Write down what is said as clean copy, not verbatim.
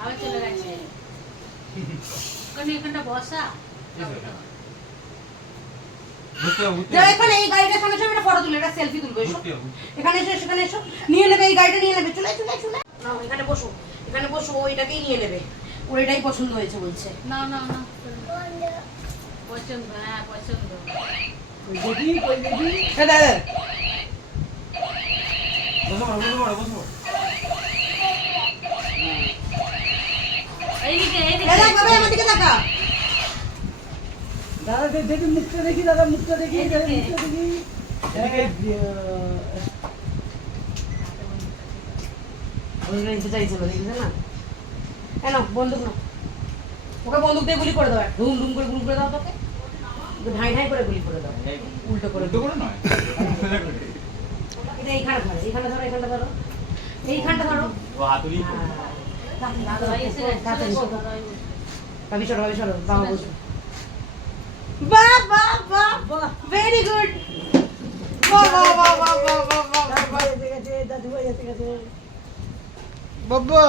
আবার চলে গেছে এখানটা বসা এখানে এই গাড়িটার সামনে একটা ফটো তুলে একটা সেলফি তুলবো এসো এখানে এসো সেখানে এসো নিয়ে নেবে এই গাড়িটা নিয়ে নেবে চলে চলে চলে না এখানে বসো ওইটাকেই নিয়ে নেবে ওর এটাই পছন্দ হয়েছে বলছে না না না পছন্দ হ্যাঁ পছন্দ দেখি কই দেখি এ দাদা বসো এইদিকে দাদা বাবা আমার দিকে তাকা দাদা দেখি মুখটা দেখি দাদা মুখটা দেখি মুখটা দেখি ওইটা নিতে চাইছিল দেখেছে না কেন বন্দুক না ওকে বন্দুক দিয়ে গুলি করে দাও ধুম ধুম করে গুলি করে দাও তোকে ঢাই ঢাই করে গুলি করে দাও উল্টো করে নয় এটা এইখানে ধরো এইখানটা ধরো ও হাতুড়ি ভাবি সরো বাবা বসো বাহ বাহ বাহ বাহ ভেরি গুড বাহ বাহ বাহ বাহ বাহ বাহ দাদু ভাই এসে গেছে বাবা